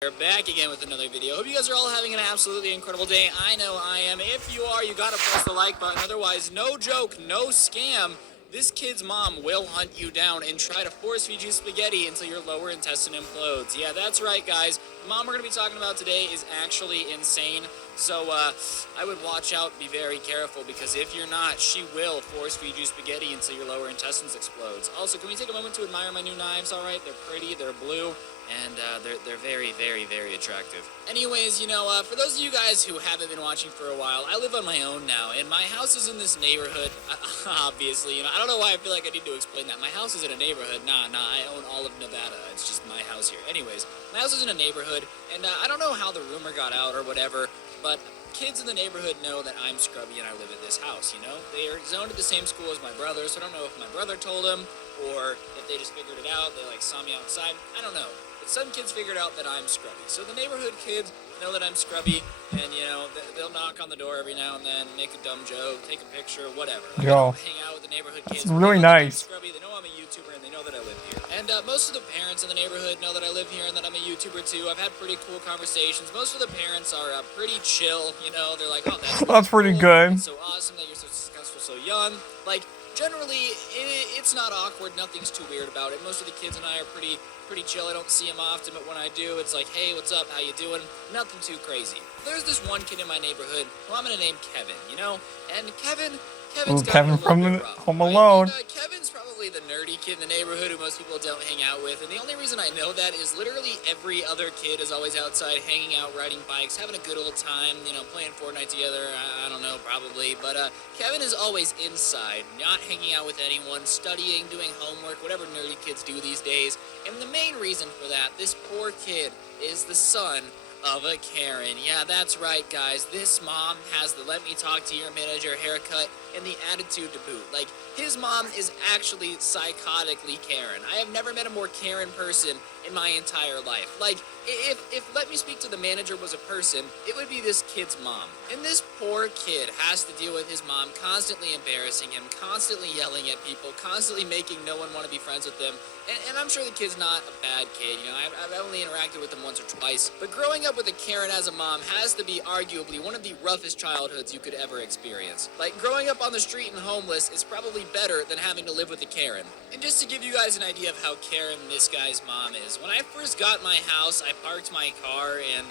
We're back again with another video. Hope you guys are all having an absolutely incredible day. I know I am. If you are, you gotta press the like button. Otherwise, no joke, no scam. This kid's mom will hunt you down and try to force feed you spaghetti until your lower intestine implodes. Yeah, that's right, guys. The mom we're gonna be talking about today is actually insane. So, I would watch out, be very careful, because if you're not, she will force feed you spaghetti until your lower intestines explodes. Also, can we take a moment to admire my new knives, alright? They're pretty, they're blue, and they're very, very, very attractive. Anyways, for those of you guys who haven't been watching for a while, I live on my own now, and my house is in this neighborhood, obviously. I don't know why I feel like I need to explain that. My house is in a neighborhood. Nah, I own all of Nevada. It's just my house here. Anyways, my house is in a neighborhood, and I don't know how the rumor got out or whatever, but kids in the neighborhood know that I'm scrubby and I live at this house, They are zoned at the same school as my brother, so I don't know if my brother told them or if they just figured it out. They, saw me outside. I don't know. But some kids figured out that I'm scrubby. So the neighborhood kids know that I'm scrubby, and, they'll knock on the door every now and then, make a dumb joke, take a picture, whatever. I don't hang out with the neighborhood kids. It's really nice. Scrubby. They know I'm a YouTuber, and they know that I live here. And most of the parents in the neighborhood know that I live here and that I'm a YouTuber too. I've had pretty cool conversations. Most of the parents are pretty chill, They're like, oh, that's really That's pretty cool. good. It's so awesome that you're so successful so young. Generally, it's not awkward. Nothing's too weird about it. Most of the kids and I are pretty chill. I don't see them often, but when I do, it's like, hey, what's up? How you doing? Nothing too crazy. There's this one kid in my neighborhood who I'm gonna name Kevin, And Kevin's Kevin from Home Alone. Right? Kevin's probably the nerdy kid in the neighborhood who most people don't hang out with, and the only reason I know that is literally every other kid is always outside hanging out, riding bikes, having a good old time, playing Fortnite together. I don't know, probably, but Kevin is always inside, not hanging out with anyone, studying, doing homework, whatever nerdy kids do these days. And the main reason for that, this poor kid is the son of a Karen. Yeah, that's right, guys. This mom has the let me talk to your manager haircut and the attitude to boot. His mom is actually psychotically Karen. I have never met a more Karen person in my entire life. If let me speak to the manager was a person, it would be this kid's mom. And this poor kid has to deal with his mom constantly embarrassing him, constantly yelling at people, constantly making no one want to be friends with them. And I'm sure the kid's not a bad kid, I've only interacted with him once or twice. But growing up with a Karen as a mom has to be arguably one of the roughest childhoods you could ever experience. Growing up on the street and homeless is probably better than having to live with a Karen. And just to give you guys an idea of how Karen this guy's mom is, when I first got my house, I parked my car, and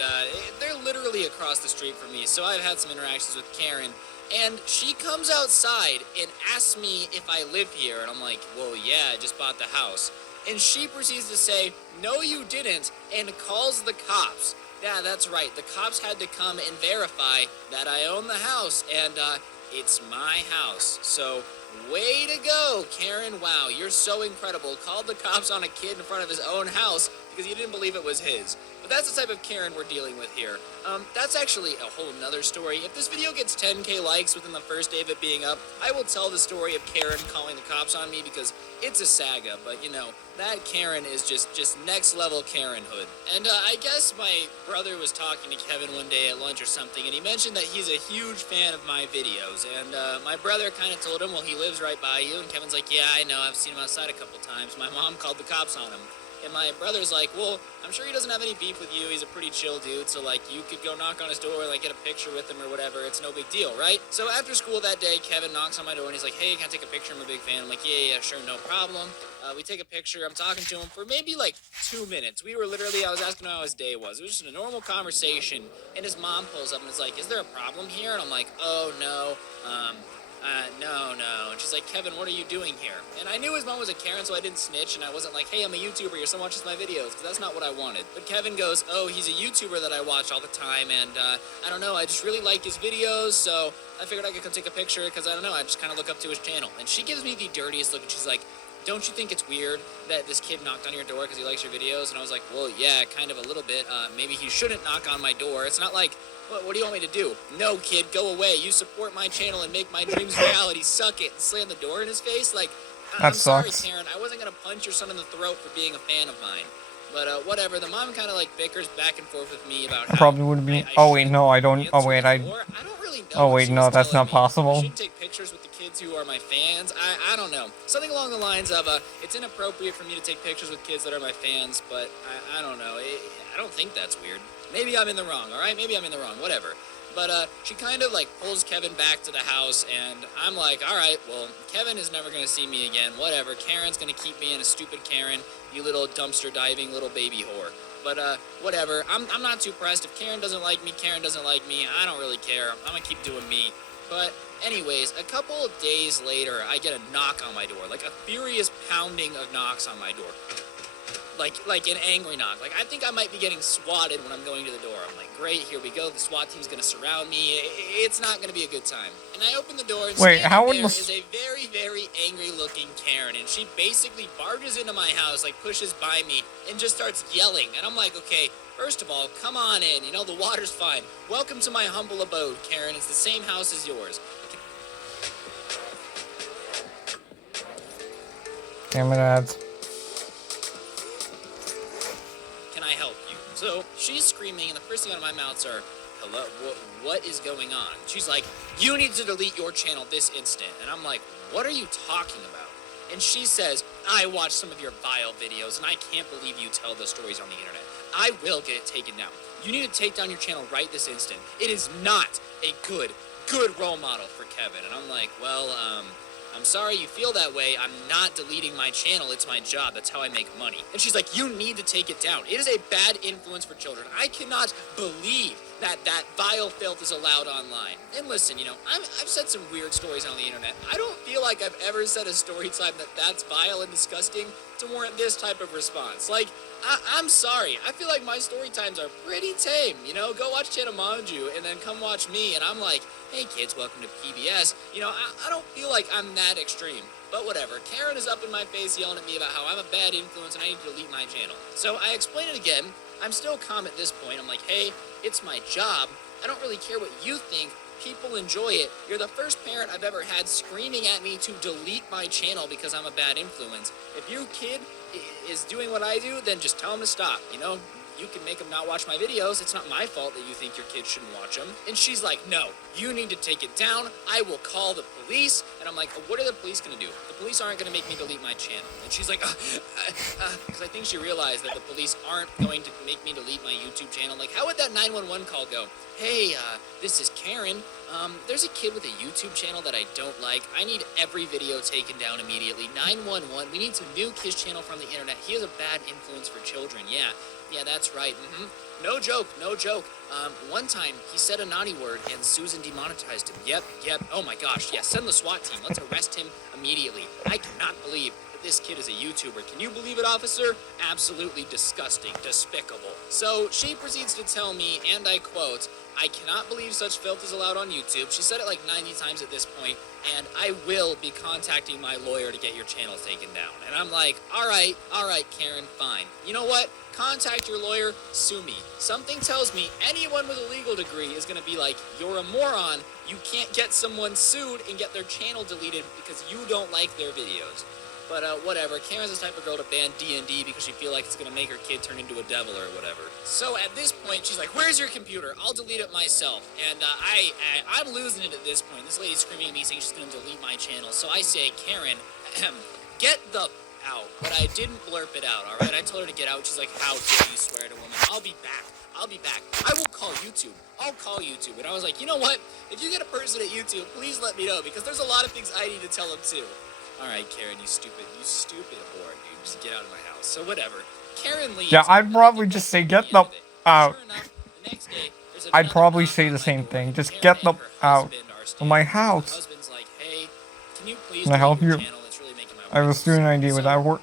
they're literally across the street from me, so I've had some interactions with Karen. And she comes outside and asks me if I live here, and I'm like, well, yeah, I just bought the house. And she proceeds to say, no, you didn't, and calls the cops. Yeah, that's right. The cops had to come and verify that I own the house, and it's my house. So, way to go, Karen. Wow, you're so incredible. Called the cops on a kid in front of his own house because he didn't believe it was his. But that's the type of Karen we're dealing with here. That's actually a whole nother story. If this video gets 10k likes within the first day of it being up, I will tell the story of Karen calling the cops on me because it's a saga. But, that Karen is just next level Karenhood. And I guess my brother was talking to Kevin one day at lunch or something, and he mentioned that he's a huge fan of my videos. And my brother kind of told him, well, he lives right by you. And Kevin's like, yeah, I know. I've seen him outside a couple times. My mom called the cops on him. And my brother's like, well, I'm sure he doesn't have any beef with you. He's a pretty chill dude. So, you could go knock on his door and, get a picture with him or whatever. It's no big deal, right? So, after school that day, Kevin knocks on my door and he's like, hey, can I take a picture? I'm a big fan. I'm like, yeah, sure, no problem. We take a picture. I'm talking to him for maybe 2 minutes. I was asking how his day was. It was just a normal conversation. And his mom pulls up and is like, is there a problem here? And I'm like, oh, no. No. And she's like, Kevin, what are you doing here? And I knew his mom was a Karen, so I didn't snitch, and I wasn't like, hey, I'm a YouTuber, your son watches my videos, because that's not what I wanted. But Kevin goes, oh, he's a YouTuber that I watch all the time, and I don't know, I just really like his videos, so I figured I could come take a picture, because I don't know, I just kind of look up to his channel. And she gives me the dirtiest look, and she's like, don't you think it's weird that this kid knocked on your door because he likes your videos? And I was like, well, yeah, kind of a little bit. Maybe he shouldn't knock on my door. It's not like, what do you want me to do? No, kid, go away. You support my channel and make my dreams reality. Suck it. And slam the door in his face? I'm sorry, Karen. I wasn't going to punch your son in the throat for being a fan of mine. But whatever. The mom kind of bickers back and forth with me about how probably would be. Oh wait, no, I don't. Oh wait, I don't really know. Oh wait, no, that's not possible. I should take pictures with the kids who are my fans. I don't know. Something along the lines of it's inappropriate for me to take pictures with kids that are my fans, but I don't know. I don't think that's weird. Maybe I'm in the wrong, all right? Maybe I'm in the wrong, whatever. But she kind of like pulls Kevin back to the house, and I'm like, all right, well, Kevin is never going to see me again, whatever. Karen's going to keep me in a stupid Karen, you little dumpster diving little baby whore. But whatever, I'm not too pressed. If Karen doesn't like me, Karen doesn't like me. I don't really care. I'm going to keep doing me. But anyways, a couple of days later, I get a knock on my door, like a furious pounding of knocks on my door. Like an angry knock. Like, I think I might be getting swatted when I'm going to the door. I'm like, great, here we go. The SWAT team's going to surround me. It's not going to be a good time. And I open the door, and Wait, how would there is a very, very angry-looking Karen. And she basically barges into my house, like pushes by me, and just starts yelling. And I'm like, okay, first of all, come on in. You know, the water's fine. Welcome to my humble abode, Karen. It's the same house as yours. Damn it, ads. Can I help you? So she's screaming, and the first thing out of my mouth are, hello, what is going on? She's like, you need to delete your channel this instant. And I'm like, what are you talking about? And she says, I watched some of your vile videos, and I can't believe you tell those stories on the internet. I will get it taken down. You need to take down your channel right this instant. It is not a good role model for Kevin. And I'm like, well, I'm sorry you feel that way. I'm not deleting my channel. It's my job. That's how I make money. And she's like, you need to take it down. It is a bad influence for children. I cannot believe that vile filth is allowed online. And listen, you know, I've said some weird stories on the internet. I don't feel like I've ever said a story time that's vile and disgusting to warrant this type of response. Like, I'm sorry. I feel like my story times are pretty tame. You know, go watch Chetamanju and then come watch me. And I'm like, hey kids, welcome to PBS. You know, I don't feel like I'm that extreme. But whatever. Karen is up in my face yelling at me about how I'm a bad influence and I need to delete my channel. So I explain it again. I'm still calm at this point. I'm like, hey, it's my job. I don't really care what you think. People enjoy it. You're the first parent I've ever had screaming at me to delete my channel because I'm a bad influence. If your kid is doing what I do, then just tell them to stop. You know, you can make them not watch my videos. It's not my fault that you think your kid shouldn't watch them. And she's like, no, you need to take it down. I will call the police. And I'm like, what are the police going to do? The police aren't going to make me delete my channel. And she's like, because I think she realized that the police aren't going to make me delete my YouTube channel. Like, how would that 911 call go? Hey, this is Karen. There's a kid with a YouTube channel that I don't like. I need every video taken down immediately. 911, we need to nuke his channel from the internet. He is a bad influence for children. Yeah, that's right. No joke. One time, he said a naughty word, and Susan demonetized him. Yep. Oh my gosh, yeah, send the SWAT team. Let's arrest him immediately. I cannot believe that this kid is a YouTuber. Can you believe it, officer? Absolutely disgusting, despicable. So she proceeds to tell me, and I quote, I cannot believe such filth is allowed on YouTube. She said it like 90 times at this point, and I will be contacting my lawyer to get your channel taken down. And I'm like, all right, Karen, fine. You know what? Contact your lawyer, sue me. Something tells me anyone with a legal degree is going to be like, you're a moron. You can't get someone sued and get their channel deleted because you don't like their videos. But whatever, Karen's the type of girl to ban D&D because she feels like it's going to make her kid turn into a devil or whatever. So at this point, she's like, where's your computer? I'll delete it myself. And I'm losing it at this point. This lady's screaming at me saying she's going to delete my channel. So I say, Karen, get the out. But I didn't blurp it out, all right? I told her to get out. She's like, how dare you swear at a woman? I'll be back. I will call YouTube. I'll call YouTube. And I was like, you know what? If you get a person at YouTube, please let me know because there's a lot of things I need to tell them too. All right, Karen, you stupid whore, dude. Just get out of my house. So whatever. Karen leaves. Yeah, I'd probably just say get the out. Sure enough, the next day, there's I'd another probably knock say on the my same door. thing. Just Karen get and the her out husband are of standing my there. Her house. husband's like, hey, can you please Can I help delete your you? channel? It's really making my I wife was doing an idea upset." with that work.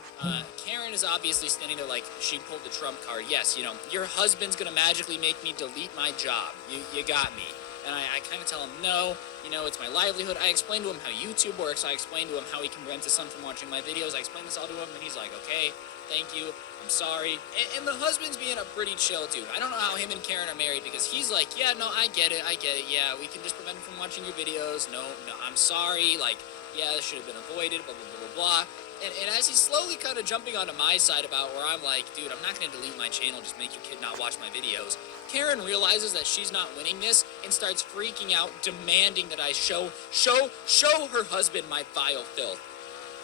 Karen is obviously standing there like she pulled the trump card. Yes, you know, your husband's gonna magically make me delete my job. You got me. And I kind of tell him, no, you know, it's my livelihood. I explain to him how YouTube works. I explain to him how he can prevent his son from watching my videos. I explain this all to him, and he's like, okay, thank you. I'm sorry. And the husband's being a pretty chill dude. I don't know how him and Karen are married because he's like, yeah, no, I get it. Yeah, we can just prevent him from watching your videos. No, I'm sorry. Like, yeah, this should have been avoided, blah, blah, blah, blah, blah. And as he's slowly kind of jumping onto my side about where I'm like, dude, I'm not going to delete my channel, just make your kid not watch my videos. Karen realizes that she's not winning this and starts freaking out, demanding that I show her husband my vile filth.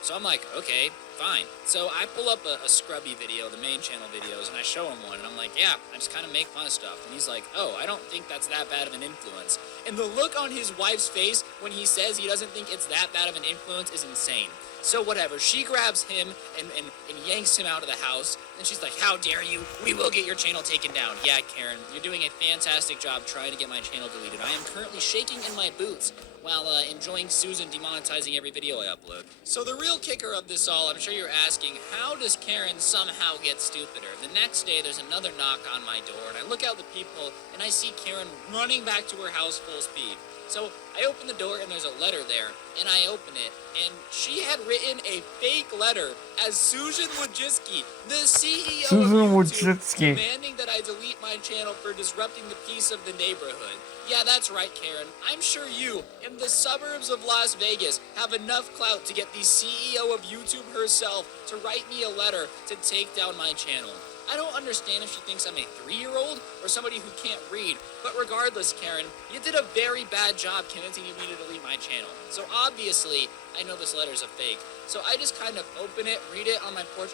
So I'm like, okay, fine. So I pull up a Scrubby video, the main channel videos, and I show him one, and I'm like, yeah, I just kind of make fun of stuff. And he's like, oh, I don't think that's that bad of an influence. And the look on his wife's face when he says he doesn't think it's that bad of an influence is insane. So whatever, she grabs him and yanks him out of the house, and she's like, how dare you, we will get your channel taken down. Yeah, Karen, you're doing a fantastic job trying to get my channel deleted. I am currently shaking in my boots while enjoying Susan demonetizing every video I upload. So the real kicker of this all, I'm sure you're asking, how does Karen somehow get stupider? The next day, there's another knock on my door, and I look out the peephole, and I see Karen running back to her house full speed. So I open the door and there's a letter there, and I open it, and she had written a fake letter as Susan Wojcicki, the CEO Susan of YouTube, Wojcicki. demanding that I delete my channel for disrupting the peace of the neighborhood. Yeah, that's right, Karen. I'm sure you, in the suburbs of Las Vegas, have enough clout to get the CEO of YouTube herself to write me a letter to take down my channel. I don't understand if she thinks I'm a 3-year-old or somebody who can't read, but regardless, Karen, you did a very bad job convincing me to delete my channel. So obviously, I know this letter's a fake. So I just kind of open it, read it on my porch.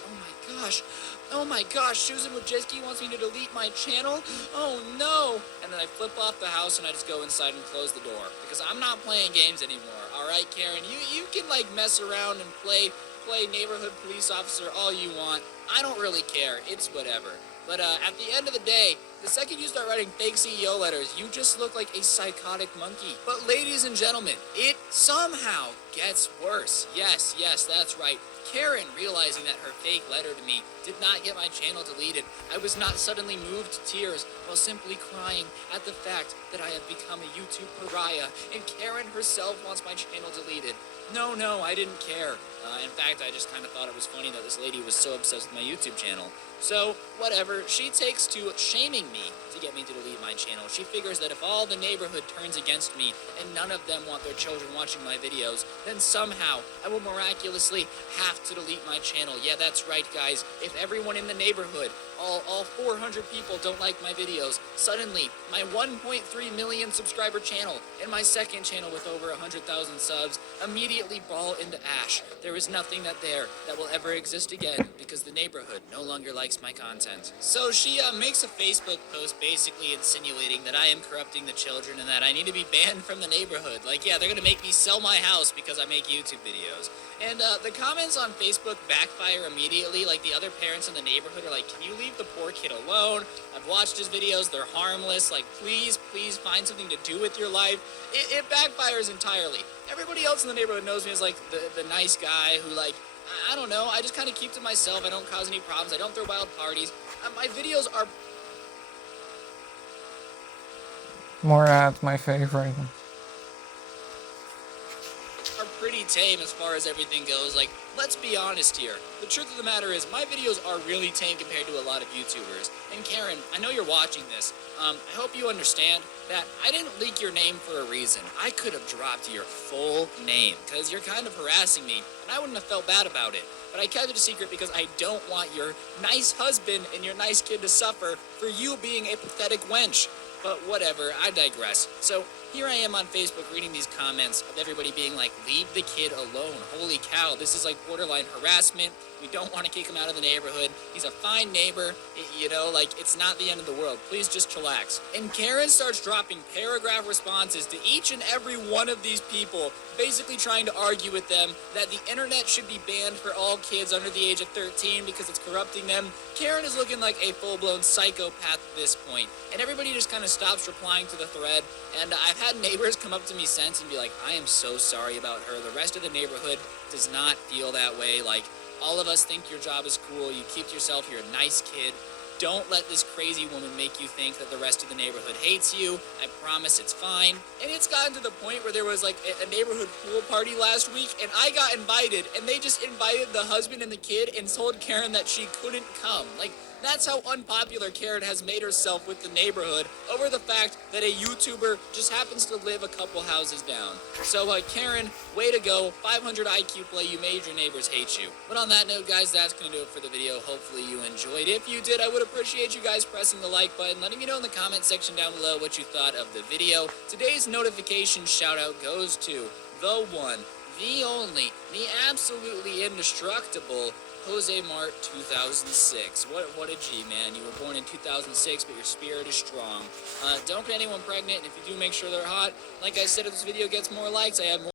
Oh my gosh, Susan Wojcicki wants me to delete my channel? Oh no! And then I flip off the house and I just go inside and close the door. Because I'm not playing games anymore, alright, Karen? You can like mess around and play neighborhood police officer all you want. I don't really care. It's whatever. But at the end of the day, the second you start writing fake CEO letters, you just look like a psychotic monkey. But ladies and gentlemen, it somehow gets worse. Yes, that's right. Karen, realizing that her fake letter to me did not get my channel deleted, I was not suddenly moved to tears while simply crying at the fact that I have become a YouTube pariah, and Karen herself wants my channel deleted. No, I didn't care. In fact, I just kind of thought it was funny that this lady was so obsessed with my YouTube channel. So, whatever, she takes to shaming me to get me to delete my channel. She figures that if all the neighborhood turns against me and none of them want their children watching my videos, then somehow I will miraculously have to delete my channel. Yeah, that's right, guys. If everyone in the neighborhood, all 400 people don't like my videos, suddenly my 1.3 million subscriber channel and my second channel with over 100,000 subs immediately fall into ash. There is nothing that will ever exist again because the neighborhood no longer likes my content. So she makes a Facebook post basically insinuating that I am corrupting the children and that I need to be banned from the neighborhood. Like, yeah, they're gonna make me sell my house because I make YouTube videos. And the comments on Facebook backfire immediately. Like, the other parents in the neighborhood are like, can you leave the poor kid alone? I've watched his videos, they're harmless. Like, please find something to do with your life. It backfires entirely. Everybody else in the neighborhood knows me as like the nice guy who, like, I don't know, I just kind of keep to myself. I don't cause any problems. I don't throw wild parties. My videos are More ads, my favorite. pretty tame as far as everything goes. Like, let's be honest here. The truth of the matter is, my videos are really tame compared to a lot of YouTubers. And Karen, I know you're watching this. I hope you understand that I didn't leak your name for a reason. I could have dropped your full name, because you're kind of harassing me, and I wouldn't have felt bad about it. But I kept it a secret because I don't want your nice husband and your nice kid to suffer for you being a pathetic wench. But whatever, I digress. So here I am on Facebook reading these comments of everybody being like, leave the kid alone. Holy cow, this is like borderline harassment. We don't want to kick him out of the neighborhood. He's a fine neighbor. You know, like, it's not the end of the world. Please just chillax. And Karen starts dropping paragraph responses to each and every one of these people, basically trying to argue with them that the internet should be banned for all kids under the age of 13 because it's corrupting them. Karen is looking like a full-blown psychopath at this point. And everybody just kind of stops replying to the thread. And I've had neighbors come up to me since and be like, I am so sorry about her. The rest of the neighborhood does not feel that way. Like, all of us think your job is cool. You keep to yourself. You're a nice kid. Don't let this crazy woman make you think that the rest of the neighborhood hates you. I promise it's fine. And it's gotten to the point where there was like a neighborhood pool party last week, and I got invited, and they just invited the husband and the kid and told Karen that she couldn't come. Like, that's how unpopular Karen has made herself with the neighborhood over the fact that a YouTuber just happens to live a couple houses down. So, Karen, way to go. 500 IQ play. You made your neighbors hate you. But on that note, guys, that's going to do it for the video. Hopefully you enjoyed. If you did, I would appreciate you guys pressing the like button, letting me know in the comment section down below what you thought of the video. Today's notification shout out goes to the one, the only, the absolutely indestructible Jose Mart 2006. What a G, man. You were born in 2006, but your spirit is strong. Don't get anyone pregnant, and if you do, make sure they're hot. Like I said, if this video gets more likes, I have more